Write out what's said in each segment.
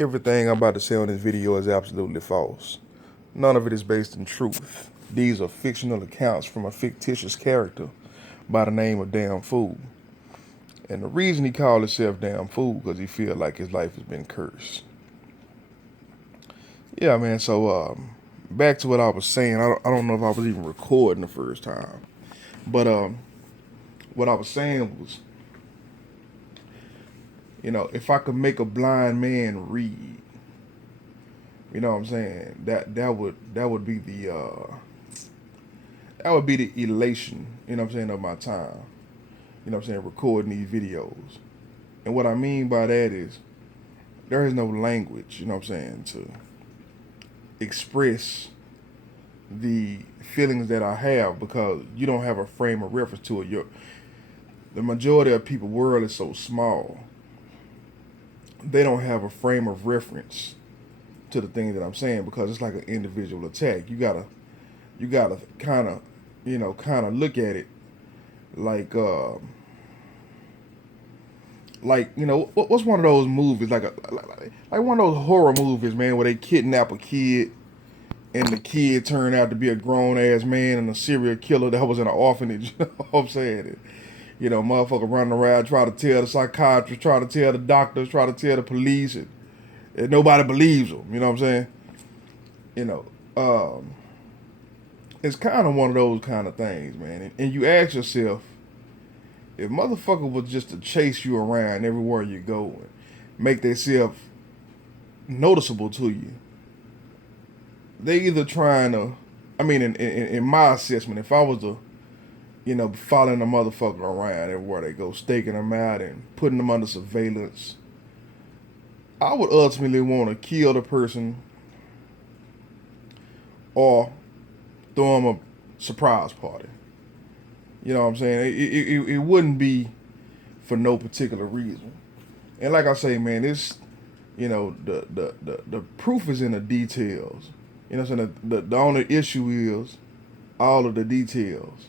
Everything I'm about to say on this video is absolutely false. None of it is based in truth. These are fictional accounts from a fictitious character by the name of Damn Fool. And the reason he called himself Damn Fool because he feel like his life has been cursed. Yeah, man, so back to what I was saying. I don't know if I was even recording the first time. But what I was saying was, if I could make a blind man read, you know what I'm saying? That would be the elation, of my time. Recording these videos. And what I mean by that is there is no language, to express the feelings that I have because you don't have a frame of reference to it. The majority of people's world is so small. They don't have a frame of reference to the things that I'm saying because it's like an individual attack. You gotta kind of look at it like what's one of those movies like one of those horror movies, man, where they kidnap a kid and the kid turned out to be a grown ass man and a serial killer that was in an orphanage. You know what I'm saying? Motherfucker running around try to tell the psychiatrist, try to tell the doctors, try to tell the police, and nobody believes them. You know what I'm saying? You know, um, it's kind of one of those kind of things, man. And you ask yourself, if motherfucker was just to chase you around everywhere you go and make themselves noticeable to you, they either trying to, I mean, in my assessment, if I was to, following a motherfucker around everywhere they go, staking them out and putting them under surveillance, I would ultimately want to kill the person or throw them a surprise party. You know what I'm saying? It wouldn't be for no particular reason. And like I say, man, it's the proof is in the details. You know what I'm saying? The only issue is all of the details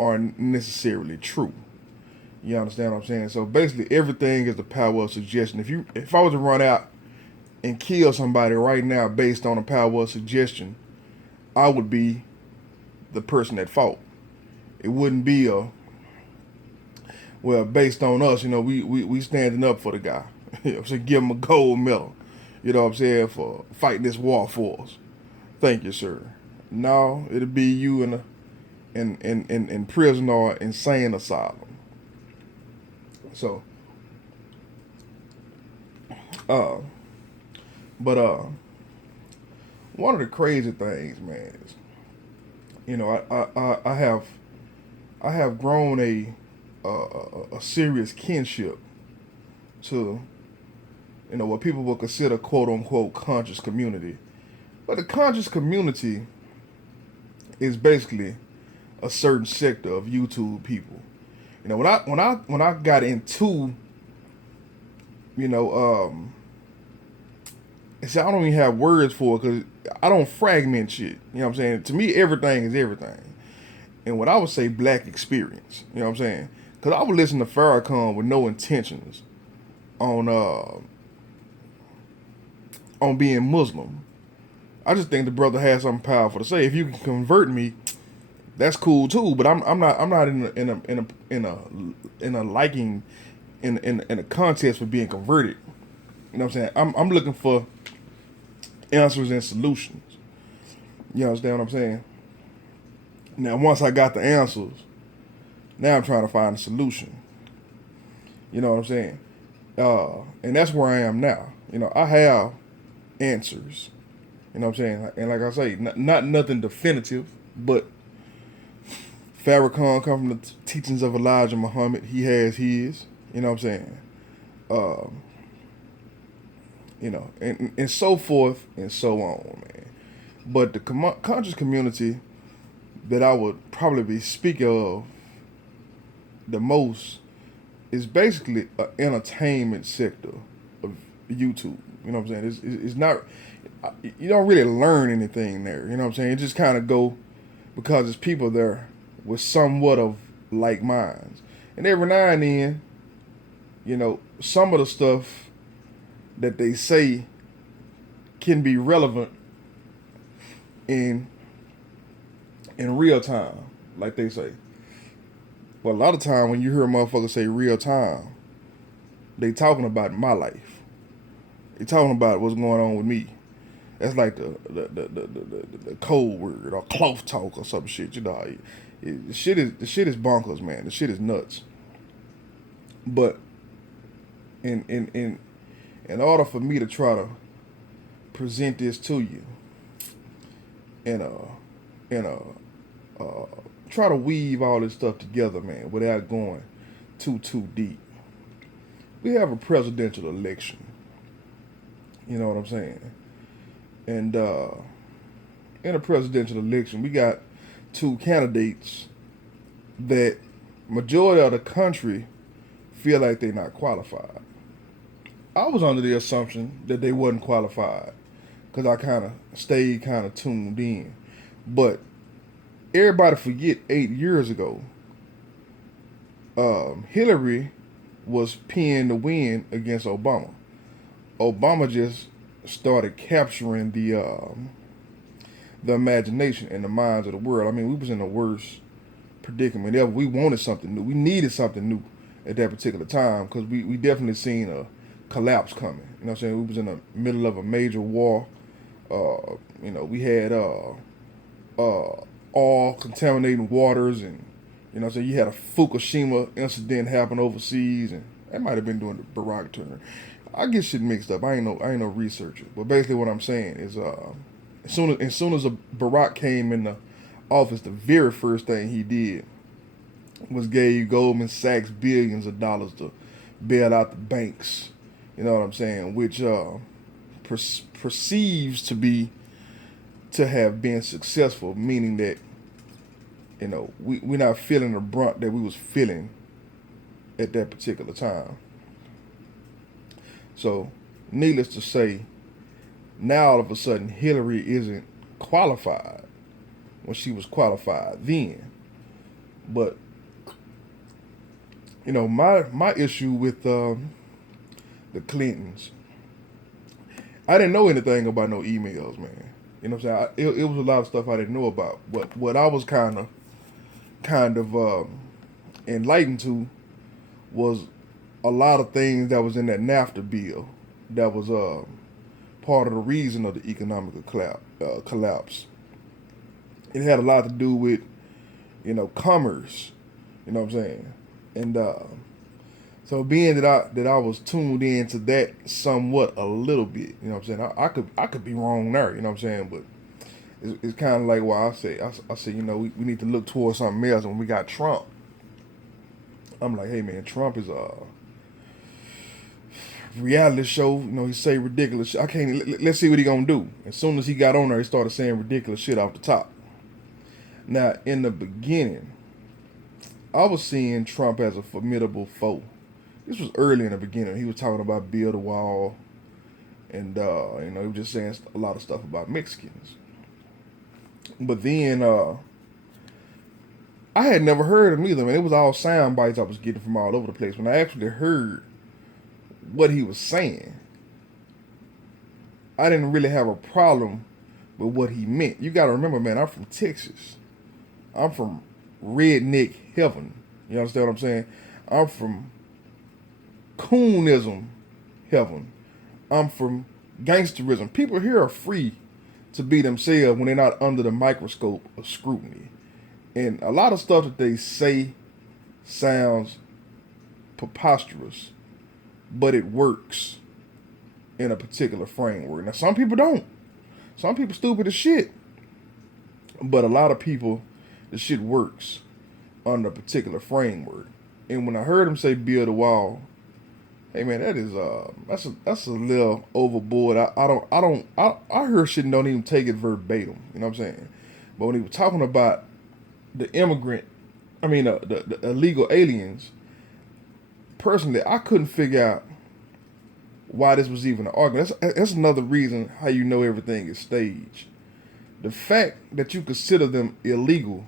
aren't necessarily true. You understand what I'm saying? So basically everything is the power of suggestion. If I was to run out and kill somebody right now based on the power of suggestion, I would be the person at fault. It wouldn't be based on us, we standing up for the guy. So give him a gold medal, for fighting this war for us. Thank you, sir. No, it'll be you in prison or insane asylum. So, uh, but one of the crazy things, man, is I have grown a serious kinship to what people would consider quote unquote conscious community. But the conscious community is basically a certain sector of YouTube people. When I got into you know see, I don't even have words for it because I don't fragment shit. You know what I'm saying? To me, everything is everything. And what I would say, black experience. You know what I'm saying? Because I would listen to Farrakhan with no intentions on being Muslim. I just think the brother has something powerful to say. If you can convert me, that's cool too. But I'm not in a liking in a contest for being converted. You know what I'm saying? I'm looking for answers and solutions. You understand what I'm saying? Now, once I got the answers, now I'm trying to find a solution. You know what I'm saying? And that's where I am now. I have answers. You know what I'm saying? And like I say, not nothing definitive, but Farrakhan come from the teachings of Elijah Muhammad. He has his. You know what I'm saying? Um, and so forth and so on, man. But the conscious community that I would probably speak of the most is basically an entertainment sector of YouTube. You know what I'm saying? It's not, you don't really learn anything there. You know what I'm saying? It just kind of go because it's people there with somewhat of like minds. And every now and then, some of the stuff that they say can be relevant in real time, like they say. But a lot of time when you hear a motherfucker say real time, they talking about my life. They talking about what's going on with me. That's like the code word or cloth talk or some shit. You know, the shit is bonkers, man. The shit is nuts. But in order for me to try to present this to you and try to weave all this stuff together, man, without going too deep. We have a presidential election. You know what I'm saying? And in a presidential election, we got two candidates that majority of the country feel like they're not qualified. I was under the assumption that they wasn't qualified because I kind of stayed kind of tuned in. But everybody forget 8 years ago, Hillary was pinned to win against Obama. Obama just started capturing the imagination and the minds of the world. I mean, we was in the worst predicament ever. We wanted something new. We needed something new at that particular time because we definitely seen a collapse coming. You know what I'm saying? We was in the middle of a major war. We had all contaminating waters, and you know what I'm saying, you had a Fukushima incident happen overseas, and that might have been during the Barack term. I get shit mixed up. I ain't no researcher, but basically what I'm saying is, as soon as Barack came in the office, the very first thing he did was gave Goldman Sachs billions of dollars to bail out the banks. You know what I'm saying? Which perceives to have been successful, meaning that we're not feeling the brunt that we was feeling at that particular time. So, needless to say, now all of a sudden Hillary isn't qualified when she was qualified then. But my issue with the Clintons, I didn't know anything about no emails, man. You know what I'm saying? It was a lot of stuff I didn't know about. What I was kind of enlightened to was a lot of things that was in that NAFTA bill that was part of the reason of the economic collapse. It had a lot to do with commerce. You know what I'm saying? And so being that I was tuned into that somewhat a little bit, you know what I'm saying? I could be wrong there, you know what I'm saying? But it's kind of like why I say we need to look towards something else. When we got Trump, I'm like, hey man, Trump is a reality show. He say ridiculous shit. Let's see what he gonna do. As soon as he got on there, he started saying ridiculous shit off the top. Now, in the beginning, I was seeing Trump as a formidable foe. This was early in the beginning. He was talking about build a wall, and he was just saying a lot of stuff about Mexicans. But then I had never heard him either, man. It was all sound bites I was getting from all over the place. When I actually heard what he was saying, I didn't really have a problem with what he meant. You got to remember, man, I'm from Texas. I'm from redneck heaven. You understand what I'm saying? I'm from coonism heaven. I'm from gangsterism. People here are free to be themselves when they're not under the microscope of scrutiny. And a lot of stuff that they say sounds preposterous, but it works in a particular framework. Now, some people don't. Some people stupid as shit. But a lot of people, the shit works under a particular framework. And when I heard him say build a wall, hey man, that is that's a little overboard. I heard shit and don't even take it verbatim. You know what I'm saying? But when he was talking about the illegal aliens, personally, I couldn't figure out why this was even an argument. That's another reason how you know everything is staged. The fact that you consider them illegal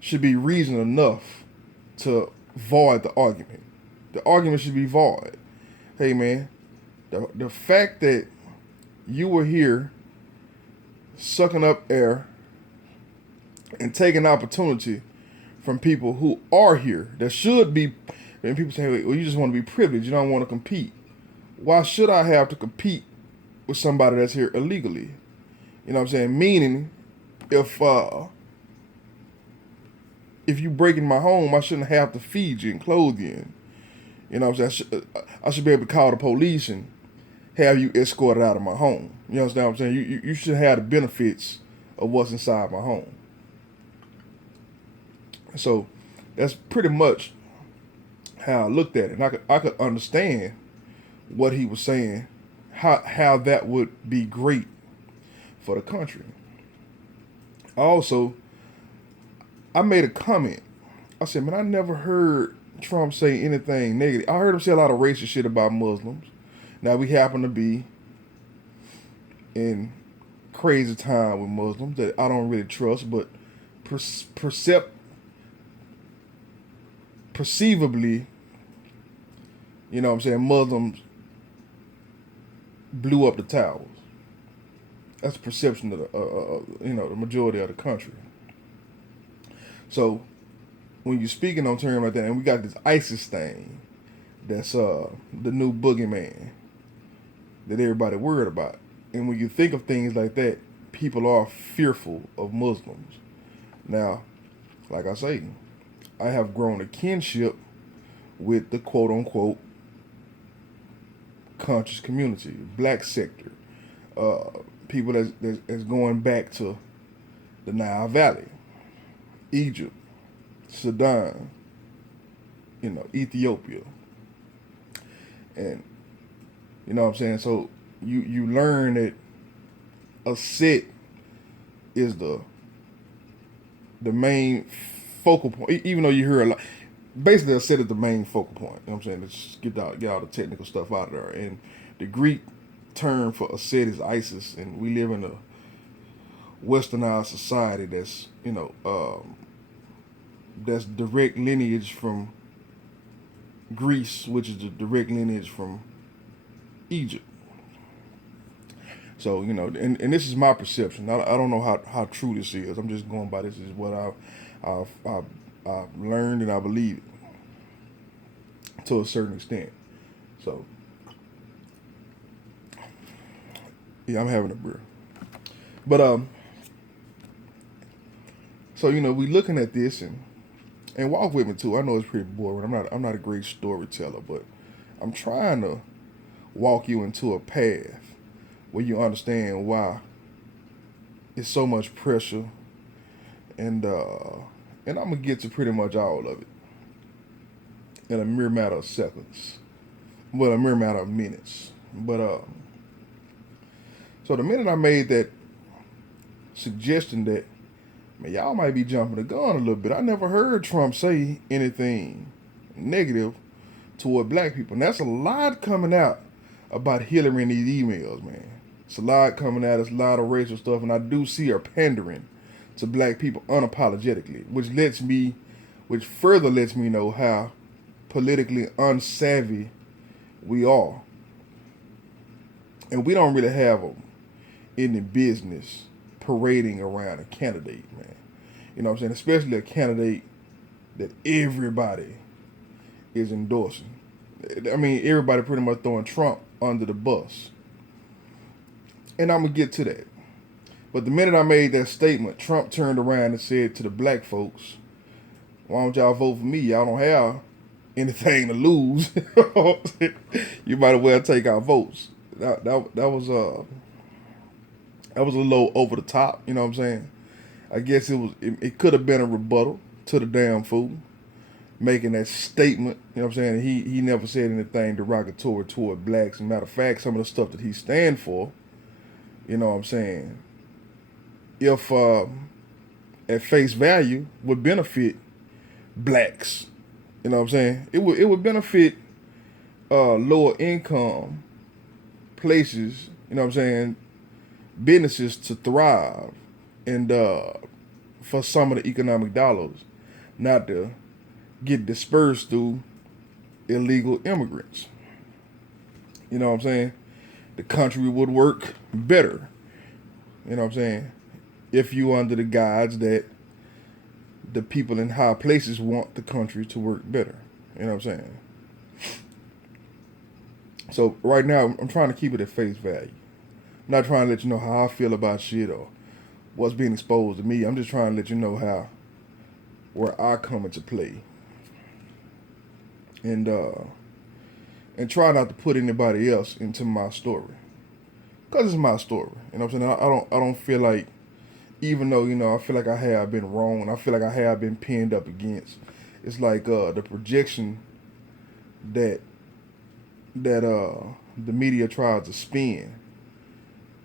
should be reason enough to void the argument. The argument should be void. Hey man, the fact that You were here sucking up air and taking opportunity from people who are here that should be. And people say, well, you just want to be privileged. You don't want to compete. Why should I have to compete with somebody that's here illegally? You know what I'm saying? Meaning, if you break in my home, I shouldn't have to feed you and clothe you. You know what I'm saying? I should be able to call the police and have you escorted out of my home. You understand what I'm saying? You should have the benefits of what's inside my home. So that's pretty much how I looked at it. And I could understand what he was saying, how that would be great for the country. Also, I made a comment. I said, man, I never heard Trump say anything negative. I heard him say a lot of racist shit about Muslims. Now, we happen to be in crazy time with Muslims that I don't really trust, but perceivably, you know what I'm saying, Muslims blew up the towers. That's the perception of the majority of the country. So when you're speaking on terms like that, and we got this ISIS thing, that's the new boogeyman that everybody worried about. And when you think of things like that, people are fearful of Muslims. Now, like I say, I have grown a kinship with the quote-unquote conscious community, black sector, people that's going back to the Nile Valley, Egypt, Sudan, Ethiopia. And you know what I'm saying? So you learn that a set is the main focal point, even though you hear a lot. Basically, a set is the main focal point. You know what I'm saying? Let's get all the technical stuff out of there. And the Greek term for a set is Isis, and we live in a westernized society that's that's direct lineage from Greece, which is the direct lineage from Egypt. So and this is my perception. I don't know how true this is. I'm just going by this is what I've learned, and I believe it to a certain extent. So yeah, I'm having a beer. But so we looking at this and walk with me too. I know it's pretty boring. I'm not a great storyteller, but I'm trying to walk you into a path where you understand why it's so much pressure, and I'm gonna get to pretty much all of it in a mere matter of seconds, well, a mere matter of minutes. But so the minute I made that suggestion that, man, y'all might be jumping the gun a little bit. I never heard Trump say anything negative toward black people. And that's a lot coming out about Hillary in these emails, man. It's a lot coming out. It's a lot of racial stuff. And I do see her pandering to black people unapologetically, which further lets me know how politically unsavvy we are. And we don't really have any business parading around a candidate, man. You know what I'm saying? Especially a candidate that everybody is endorsing. I mean, everybody pretty much throwing Trump under the bus. And I'm going to get to that. But the minute I made that statement, Trump turned around and said to the black folks, why don't y'all vote for me? Y'all don't have anything to lose. You might as well take our votes. That was a little over the top, you know what I'm saying? I guess it could have been a rebuttal to the damn fool making that statement, you know what I'm saying? He never said anything derogatory toward blacks. As a matter of fact, some of the stuff that he stand for, you know what I'm saying, if at face value would benefit blacks, you know what I'm saying? It would benefit lower income places, you know what I'm saying, businesses to thrive, and for some of the economic dollars not to get dispersed through illegal immigrants. You know what I'm saying? the country would work better. You know what I'm saying? If you under the guides that the people in high places want the country to work better. You know what I'm saying? So right now, I'm trying to keep it at face value. I'm not trying to let you know how I feel about shit or what's being exposed to me. I'm just trying to let you know where I come into play. And try not to put anybody else into my story. Cause it's my story. You know what I'm saying? I don't feel like, even though, I feel like I have been wrong, I feel like I have been pinned up against. It's like the projection that the media tries to spin.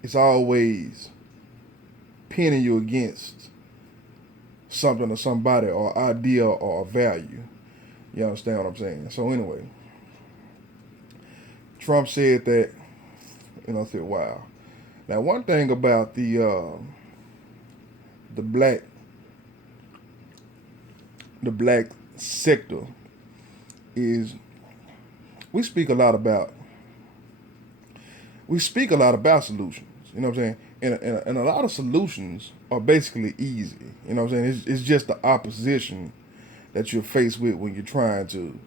It's always pinning you against something or somebody or idea or value. You understand what I'm saying? So anyway, Trump said that, I said, wow. Now one thing about the black sector is we speak a lot about solutions. You know what I'm saying? And a lot of solutions are basically easy. You know what I'm saying? It's just the opposition that you're faced with when you're trying to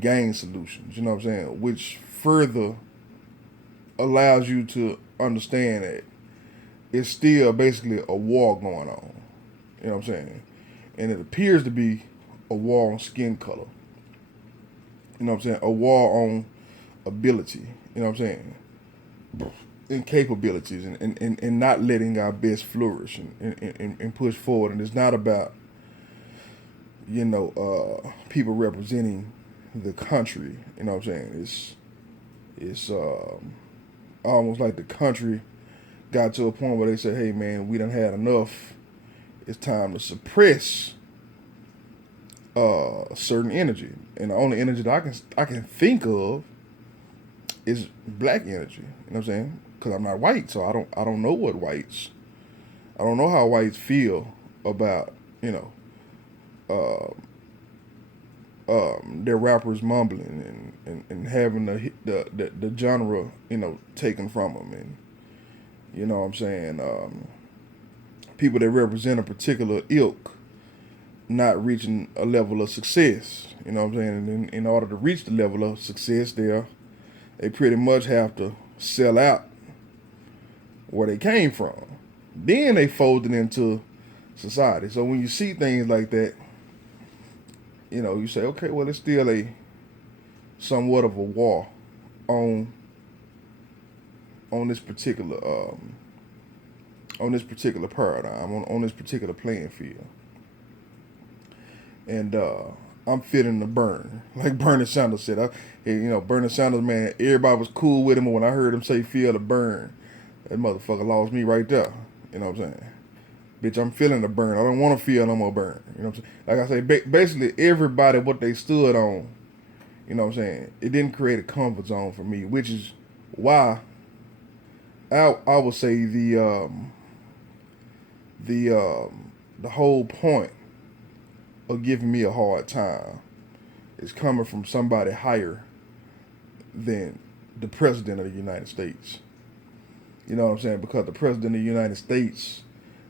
gain solutions. You know what I'm saying? Which further allows you to understand that it's still basically a war going on. You know what I'm saying? And it appears to be a war on skin color. You know what I'm saying? A war on ability. You know what I'm saying? And capabilities and not letting our best flourish and push forward. And it's not about, people representing the country. You know what I'm saying? It's almost like the country got to a point where they said, hey man, we done had enough. It's time to suppress certain energy. And the only energy that I can think of is black energy. You know what I'm saying? Because I'm not white, so I don't know I don't know how whites feel about, their rappers mumbling and having the genre, taken from them. And, you know what I'm saying, people that represent a particular ilk not reaching a level of success. You know what I'm saying? And in order to reach the level of success they pretty much have to sell out where they came from. Then they folded into society. So when you see things like that, you say, okay, well, it's still somewhat of a war on this particular paradigm, on this particular playing field. And I'm feeling the burn. Like Bernie Sanders said. Bernie Sanders, man, everybody was cool with him, but when I heard him say feel the burn, that motherfucker lost me right there. You know what I'm saying? Bitch, I'm feeling the burn. I don't want to feel no more burn. You know what I'm saying? Like I say, basically everybody, what they stood on, you know what I'm saying, it didn't create a comfort zone for me, which is why I would say the whole point of giving me a hard time is coming from somebody higher than the President of the United States. You know what I'm saying? Because the President of the United States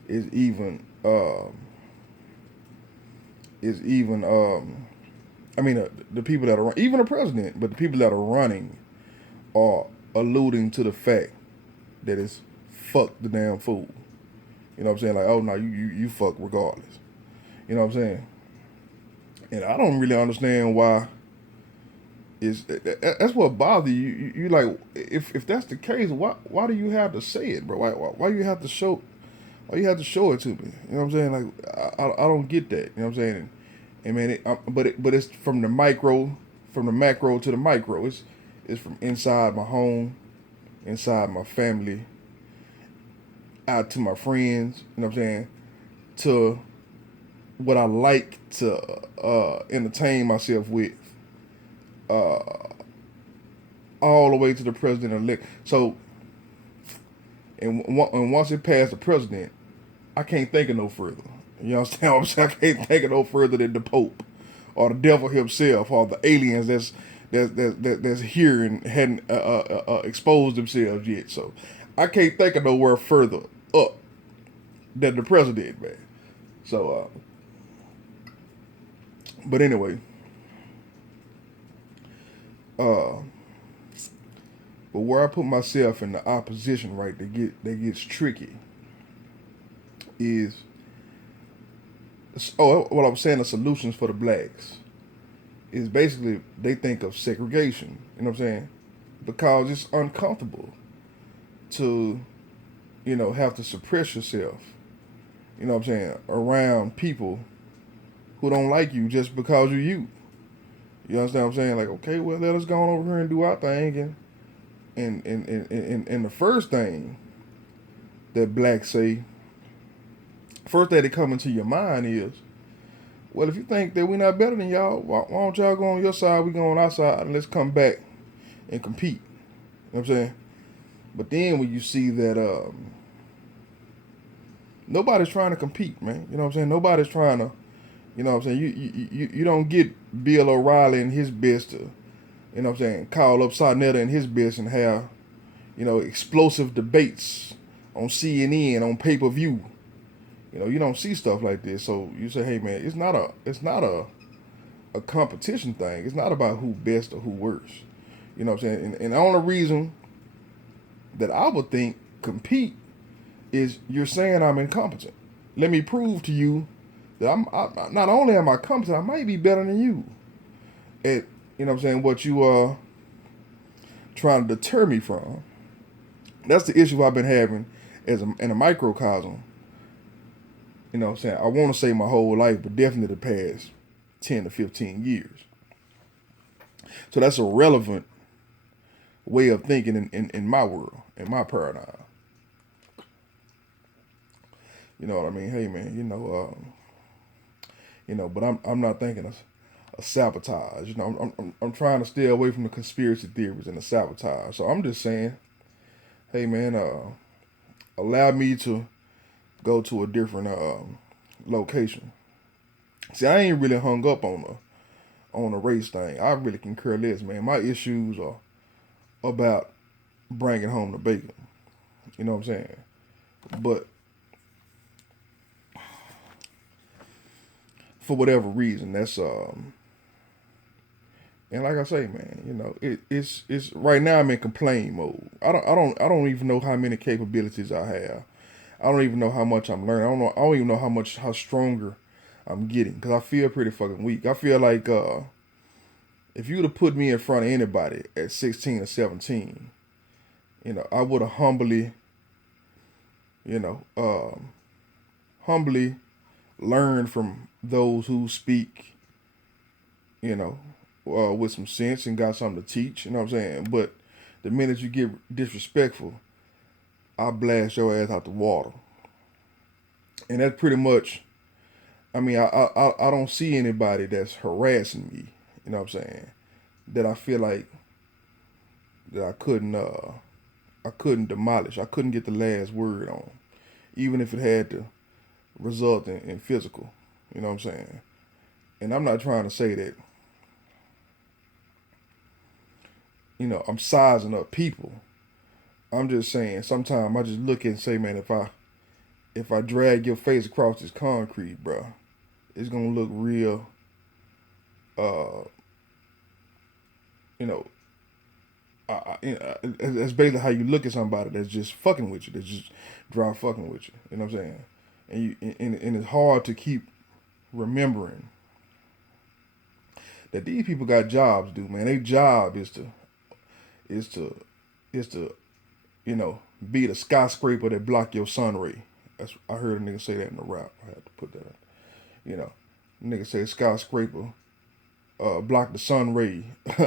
is even the people that are, even the president, but the people that are running are alluding to the fact that it's fuck the damn fool. You know what I'm saying? Like, oh no, you fuck regardless. You know what I'm saying? And I don't really understand why. That's what bothers you. You like, if that's the case, why do you have to say it, bro? Why you have to show? Why you have to show it to me? You know what I'm saying? Like, I don't get that. You know what I'm saying? And man, but it's from the macro to the micro. It's from inside my home, inside my family, out to my friends. You know what I'm saying? To what I like to entertain myself with. All the way to the president-elect. So, and once it passed the president, I can't think of no further. You understand what I'm saying? I can't think of no further than the Pope or the devil himself or the aliens that's here and hadn't exposed themselves yet. So I can't think of nowhere further up than the president, man. So, but anyway, uh, but where I put myself in the opposition, right, that gets tricky is, what I'm saying, the solutions for the blacks is basically they think of segregation. You know what I'm saying? Because it's uncomfortable to, have to suppress yourself. You know what I'm saying? Around people who don't like you just because you're you. You understand what I'm saying? Like, okay, well, let us go on over here and do our thing. And the first thing that blacks say, first thing that come into your mind is, well, if you think that we're not better than y'all, why don't y'all go on your side, we go on our side, and let's come back and compete. You know what I'm saying? But then when you see that nobody's trying to compete, man. You know what I'm saying? Nobody's trying to, you know what I'm saying? You don't get Bill O'Reilly and his best to, you know what I'm saying, call up Sarnetta and his best and have, explosive debates on CNN, on pay-per-view. You don't see stuff like this. So you say, hey man, it's not a competition thing. It's not about who best or who worse. You know what I'm saying? And the only reason that I would think compete is you're saying I'm incompetent. Let me prove to you that not only am I competent, I might be better than you at, you know what I'm saying, what you are trying to deter me from. That's the issue I've been having in a microcosm. You know what I'm saying? I want to say my whole life, but definitely the past 10 to 15 years. So that's a relevant way of thinking in my world, in my paradigm. You know what I mean? Hey man, but I'm not thinking of a sabotage. I'm trying to stay away from the conspiracy theories and the sabotage. So I'm just saying, hey man, allow me to go to a different location. See, I ain't really hung up on the race thing. I really can care less, man. My issues are about bringing home the bacon. You know what I'm saying? But for whatever reason, that's and like I say, man, it's right now I'm in complain mode. I don't even know how many capabilities I have. I don't even know how much I'm learning. I don't even know how stronger I'm getting, because I feel pretty fucking weak. I feel like if you would have put me in front of anybody at 16 or 17, I would have humbly, you know, humbly learned from those who speak, with some sense and got something to teach. You know what I'm saying? But the minute you get disrespectful, I blast your ass out the water. And that's pretty much, I don't see anybody that's harassing me, you know what I'm saying, that I feel like that I couldn't demolish. I couldn't get the last word on, even if it had to result in physical, you know what I'm saying. And I'm not trying to say that, I'm sizing up people. I'm just saying sometimes I just look and say, man, if I drag your face across this concrete, bro, it's gonna look real. Uh, you know, that's basically how you look at somebody that's just fucking with you, that's just dry fucking with you. You know what I'm saying? And it's hard to keep remembering that these people got jobs, dude. Man, their job is to be the skyscraper that block your sun ray. I heard a nigga say that in the rap. I had to put that in. Nigga say skyscraper block the sun ray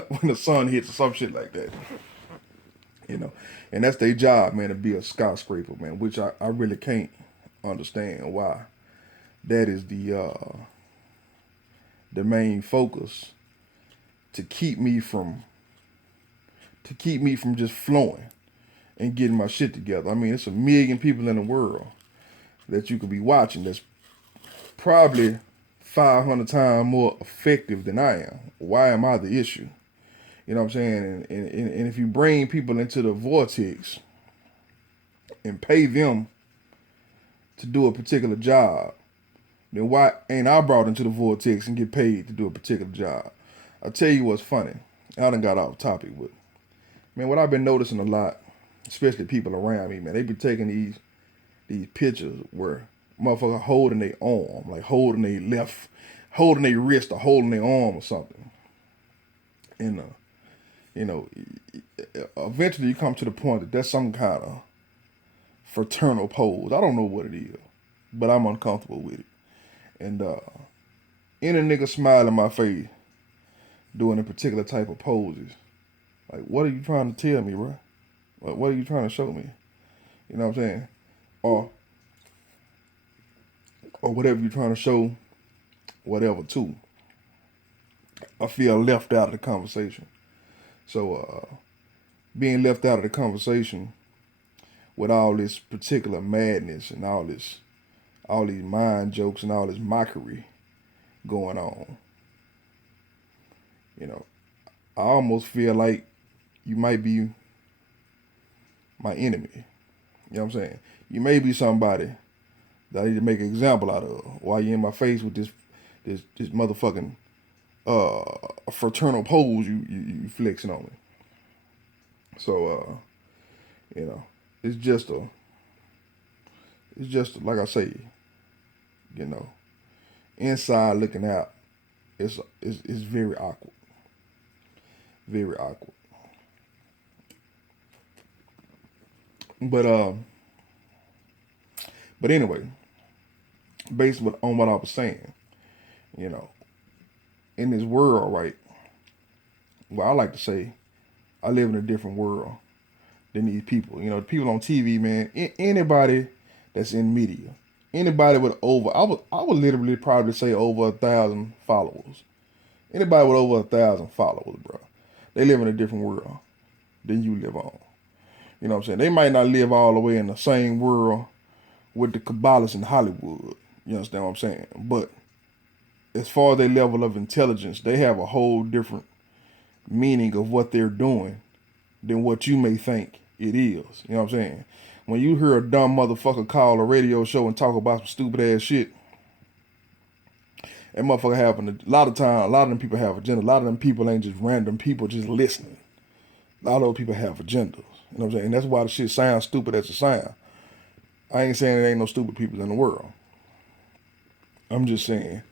when the sun hits or some shit like that. And that's their job, man, to be a skyscraper, man, which I really can't understand why that is the main focus to keep me from just flowing and getting my shit together. I mean, it's a million people in the world that you could be watching that's probably 500 times more effective than I am. Why am I the issue? You know what I'm saying? And if you bring people into the vortex and pay them to do a particular job, then why ain't I brought into the vortex and get paid to do a particular job? I'll tell you what's funny. I done got off topic, but man, what I've been noticing a lot, especially people around me, man, they be taking these pictures where motherfucker holding their arm, like holding their wrist or holding their arm or something. And you know, eventually you come to the point that that's some kind of fraternal pose. I don't know what it is, but I'm uncomfortable with it. And any nigga smile in my face doing a particular type of poses, like, what are you trying to tell me, bro? Like, what are you trying to show me? You know what I'm saying? Or whatever you're trying to show, whatever too. I feel left out of the conversation. So being left out of the conversation with all this particular madness and all these mind jokes and all this mockery going on, you know, I almost feel like you might be my enemy. You know what I'm saying? You may be somebody that I need to make an example out of while you're in my face with this motherfucking fraternal pose you flexing on me. So you know, it's just like I say, you know, inside looking out, it's very awkward. Very awkward. But anyway, based on what I was saying, you know, in this world, right? Well, I like to say, I live in a different world than these people. You know, the people on TV, man. Anybody that's in media, anybody with I would literally probably say over 1,000 followers. Anybody with over 1,000 followers, bro, they live in a different world than you live on. You know what I'm saying? They might not live all the way in the same world with the Kabbalists in Hollywood. You understand what I'm saying? But as far as their level of intelligence, they have a whole different meaning of what they're doing than what you may think it is. You know what I'm saying? When you hear a dumb motherfucker call a radio show and talk about some stupid ass shit, that motherfucker having a lot of them people have agenda. A lot of them people ain't just random people just listening. A lot of those people have agendas. You know what I'm saying? And that's why the shit sounds stupid as it sounds. I ain't saying there ain't no stupid people in the world. I'm just saying,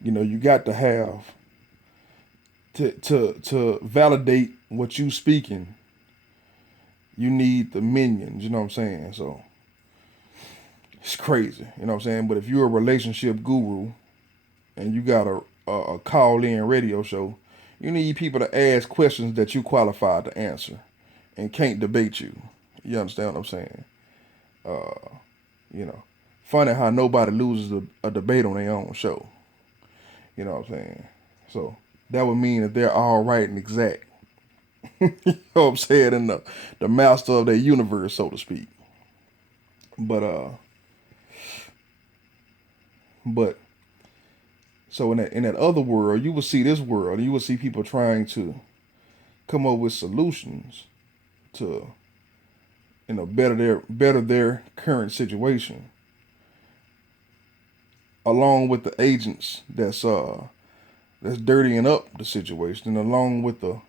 you know, you got to have to validate what you speaking. You need the minions, you know what I'm saying? So it's crazy, you know what I'm saying? But if you're a relationship guru and you got a call-in radio show, you need people to ask questions that you qualified to answer and can't debate you. You understand what I'm saying? You know, funny how nobody loses a debate on their own show. You know what I'm saying? So that would mean that they're all right and exact. You know what I'm saying? And the master of their universe, so to speak. But so in that other world, you will see this world, and you will see people trying to come up with solutions to, you know, better their current situation, along with the agents that's dirtying up the situation, and along with the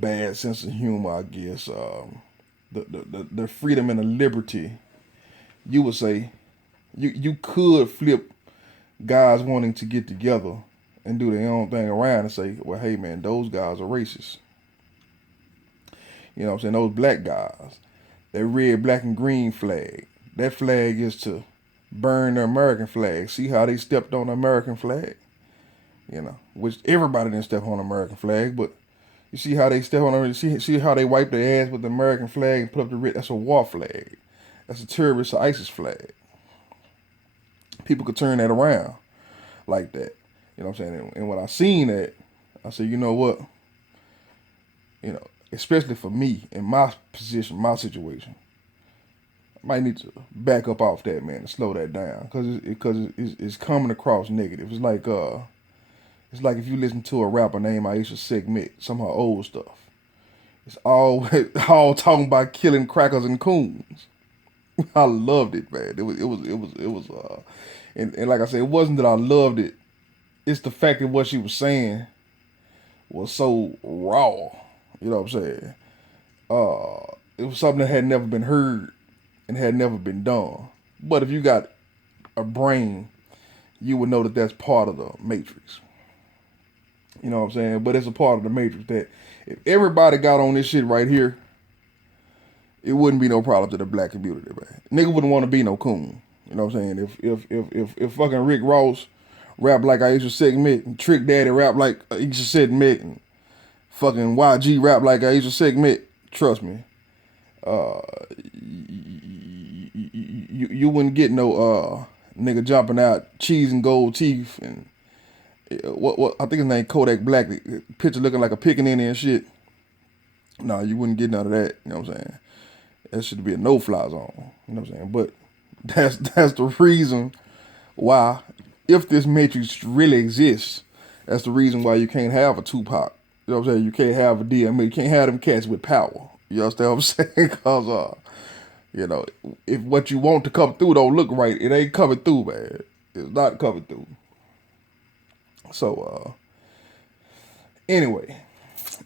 bad sense of humor, I guess, the freedom and the liberty. You would say you could flip guys wanting to get together and do their own thing around and say, well, hey man, those guys are racist. You know what I'm saying? Those black guys, that red, black, and green flag, that flag is to burn the American flag. See how they stepped on the American flag? You know, which everybody didn't step on the American flag, but you see how they step on it. See how they wipe their ass with the American flag and put up the red. That's a war flag. That's a terrorist ISIS flag. People could turn that around like that. You know what I'm saying? And when I seen that, I said, you know what? You know, especially for me in my position, my situation, I might need to back up off that, man, and slow that down, because it's coming across negative. It's like It's like if you listen to a rapper named Aisha Segment, some of her old stuff. It's all all talking about killing crackers and coons. I loved it, man. And like I said, it wasn't that I loved it. It's the fact that what she was saying was so raw. You know what I'm saying? It was something that had never been heard and had never been done. But if you got a brain, you would know that that's part of the matrix. You know what I'm saying? But it's a part of the matrix that if everybody got on this shit right here, it wouldn't be no problem to the black community, man. Nigga wouldn't want to be no coon. You know what I'm saying? If fucking Rick Ross rap like Aisha Segment and Trick Daddy rap like Aisha Segment and fucking YG rap like Aisha Segment, trust me, you wouldn't get no nigga jumping out cheese and gold teeth and what I think his name Kodak Black, picture looking like a pickaninny and shit. No, you wouldn't get none of that. You know what I'm saying? That should be a no-fly zone. You know what I'm saying? But that's the reason why, if this matrix really exists, that's the reason why you can't have a Tupac. You know what I'm saying? You can't have a DMA. You can't have them cats with power. You understand what I'm saying? Because, you know, if what you want to come through don't look right, it ain't coming through, man. It's not coming through. So, anyway,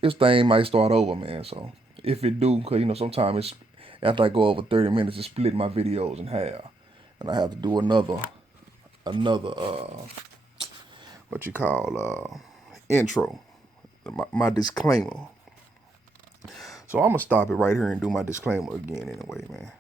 this thing might start over, man. So, if it do, because, you know, sometimes it's, after I go over 30 minutes, it split my videos in half. And I have to do another, what you call, intro, my disclaimer. So I'm going to stop it right here and do my disclaimer again anyway, man.